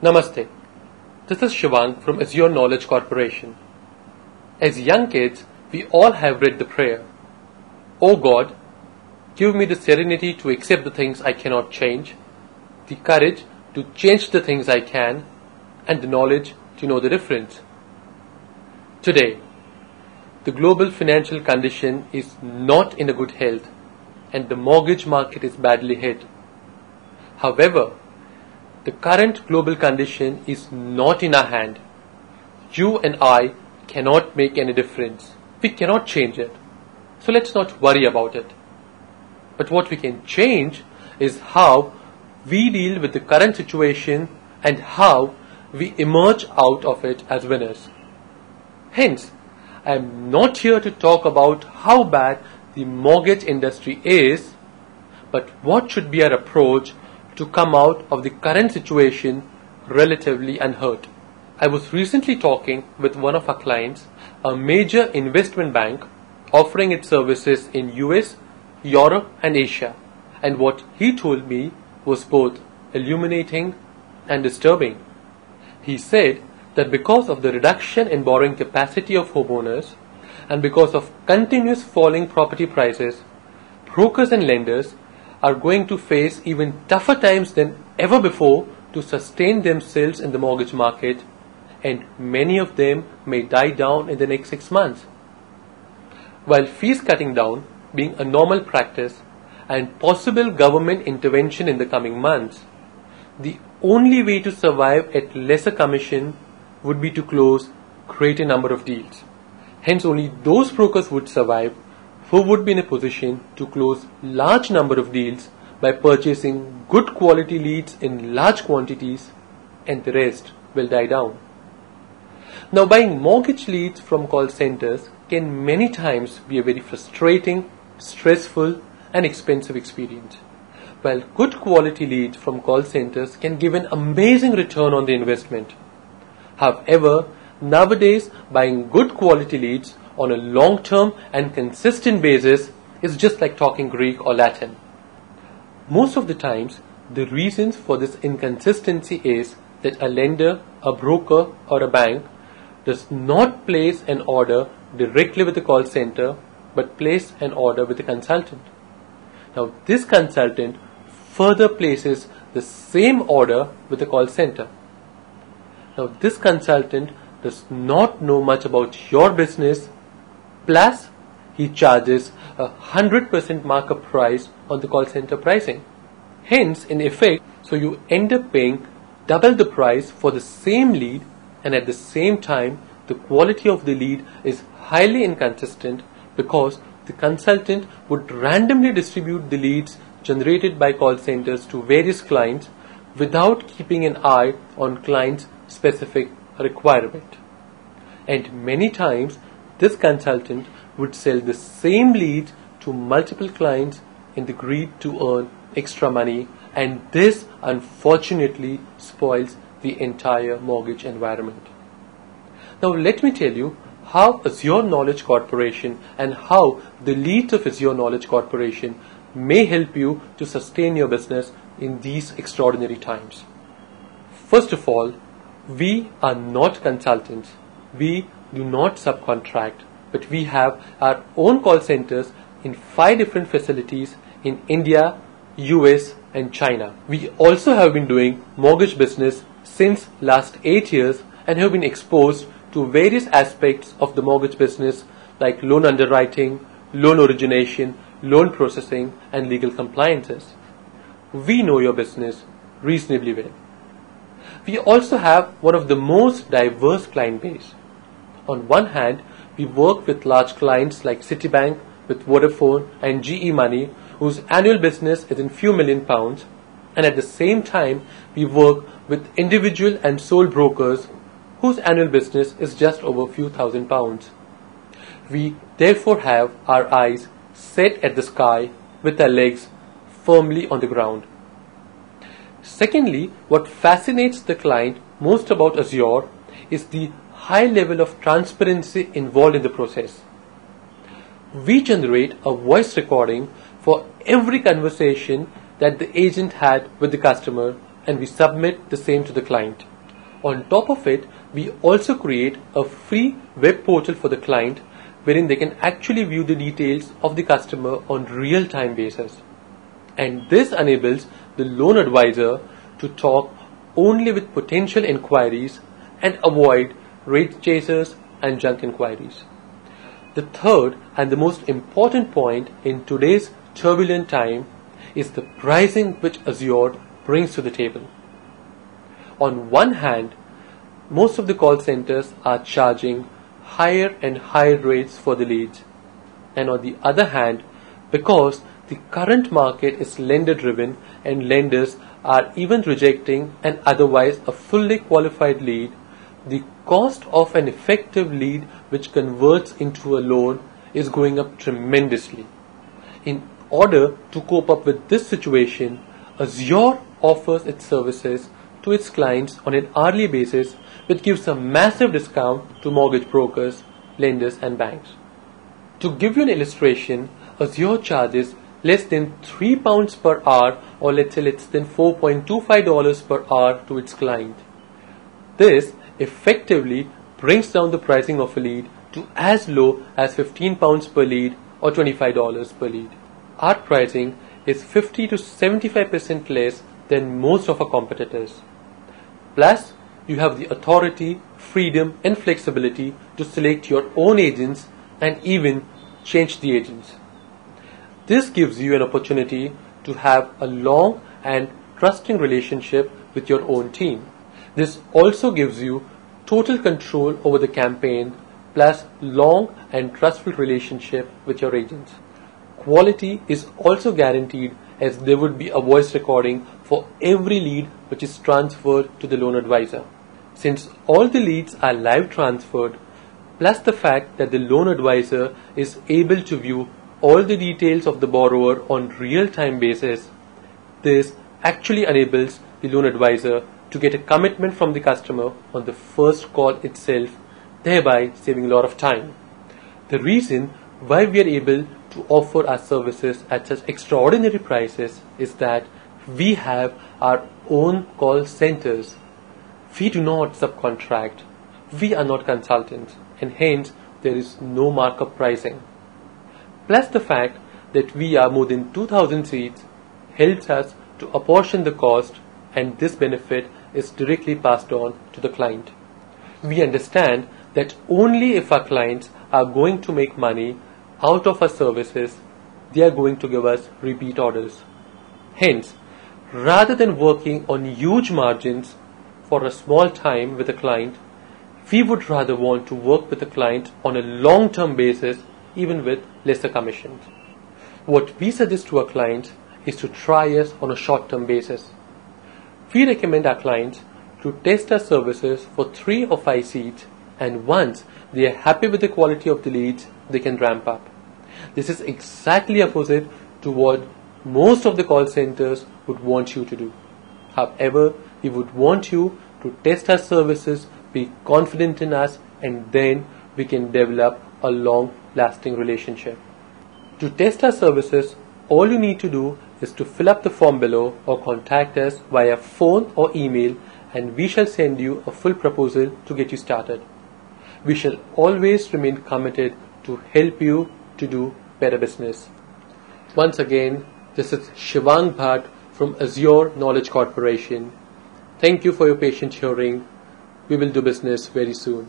Namaste. This is Shivang from Azure Knowledge Corporation. As young kids, we all have read the prayer, "O God, give me the serenity to accept the things I cannot change, the courage to change the things I can, and the knowledge to know the difference." Today, the global financial condition is not in a good health and the mortgage market is badly hit. However, the current global condition is not in our hand. You and I cannot make any difference. We cannot change it. So let's not worry about it. But what we can change is how we deal with the current situation and how we emerge out of it as winners. Hence, I am not here to talk about how bad the mortgage industry is, but what should be our approach to come out of the current situation relatively unhurt. I was recently talking with one of our clients, a major investment bank offering its services in US, Europe and Asia, and what he told me was both illuminating and disturbing. He said that because of the reduction in borrowing capacity of homeowners and because of continuous falling property prices, brokers and lenders are going to face even tougher times than ever before to sustain themselves in the mortgage market, and many of them may die down in the next 6 months. While fees cutting down being a normal practice and possible government intervention in the coming months, the only way to survive at lesser commission would be to close greater number of deals. Hence, only those brokers would survive who would be in a position to close large number of deals by purchasing good quality leads in large quantities, and the rest will die down. Now, buying mortgage leads from call centers can many times be a very frustrating, stressful and expensive experience. While good quality leads from call centers can give an amazing return on the investment. However, nowadays buying good quality leads on a long-term and consistent basis is just like talking Greek or Latin. Most of the times, the reasons for this inconsistency is that a lender, a broker or a bank does not place an order directly with the call center but place an order with a consultant. Now, this consultant further places the same order with the call center. Now, this consultant does not know much about your business, plus he charges 100% markup price on the call center pricing. Hence, in effect, so you end up paying double the price for the same lead, and at the same time, the quality of the lead is highly inconsistent because the consultant would randomly distribute the leads generated by call centers to various clients without keeping an eye on clients' specific requirement. And many times, this consultant would sell the same lead to multiple clients in the greed to earn extra money, and this unfortunately spoils the entire mortgage environment. Now, let me tell you how Azure Knowledge Corporation and how the leads of Azure Knowledge Corporation may help you to sustain your business in these extraordinary times. First of all, we are not consultants. We do not subcontract, but we have our own call centers in 5 different facilities in India, US and China. We also have been doing mortgage business since last 8 years and have been exposed to various aspects of the mortgage business like loan underwriting, loan origination, loan processing and legal compliances. We know your business reasonably well. We also have one of the most diverse client base. On one hand, we work with large clients like Citibank, with Vodafone and GE Money, whose annual business is in few million pounds, and at the same time, we work with individual and sole brokers whose annual business is just over few thousand pounds. We therefore have our eyes set at the sky with our legs firmly on the ground. Secondly, what fascinates the client most about Azure is the high level of transparency involved in the process. We generate a voice recording for every conversation that the agent had with the customer, and we submit the same to the client. On top of it, we also create a free web portal for the client wherein they can actually view the details of the customer on real-time basis. And this enables the loan advisor to talk only with potential inquiries and avoid rate chasers and junk inquiries. The third and the most important point in today's turbulent time is the pricing which Azure brings to the table. On one hand, most of the call centers are charging higher and higher rates for the leads. And on the other hand, because the current market is lender driven and lenders are even rejecting an otherwise a fully qualified lead, the cost of an effective lead which converts into a loan is going up tremendously. In order to cope up with this situation, Azure offers its services to its clients on an hourly basis, which gives a massive discount to mortgage brokers, lenders and banks. To give you an illustration, Azure charges less than £3 per hour, or let's say less than $4.25 per hour to its client. This effectively brings down the pricing of a lead to as low as £15 per lead or $25 per lead. Our pricing is 50 to 75% less than most of our competitors. Plus, you have the authority, freedom and flexibility to select your own agents and even change the agents. This gives you an opportunity to have a long and trusting relationship with your own team. This also gives you total control over the campaign, plus long and trustful relationship with your agents. Quality is also guaranteed, as there would be a voice recording for every lead which is transferred to the loan advisor. Since all the leads are live transferred, plus the fact that the loan advisor is able to view all the details of the borrower on real-time basis, this actually enables the loan advisor to get a commitment from the customer on the first call itself, thereby saving a lot of time. The reason why we are able to offer our services at such extraordinary prices is that we have our own call centers. We do not subcontract. We are not consultants, and hence there is no markup pricing. Plus the fact that we are more than 2,000 seats helps us to apportion the cost, and this benefit is directly passed on to the client. We understand that only if our clients are going to make money out of our services, they are going to give us repeat orders. Hence, rather than working on huge margins for a small time with a client, we would rather want to work with a client on a long-term basis, even with lesser commissions. What we suggest to our clients is to try us on a short-term basis. We recommend our clients to test our services for 3 or 5 seats, and once they are happy with the quality of the leads, they can ramp up. This is exactly opposite to what most of the call centers would want you to do. However, we would want you to test our services, be confident in us, and then we can develop a long-lasting relationship. To test our services, all you need to do is to fill up the form below or contact us via phone or email, and we shall send you a full proposal to get you started. We shall always remain committed to help you to do better business. Once again, this is Shivang Bhatt from Azure Knowledge Corporation. Thank you for your patient hearing. We will do business very soon.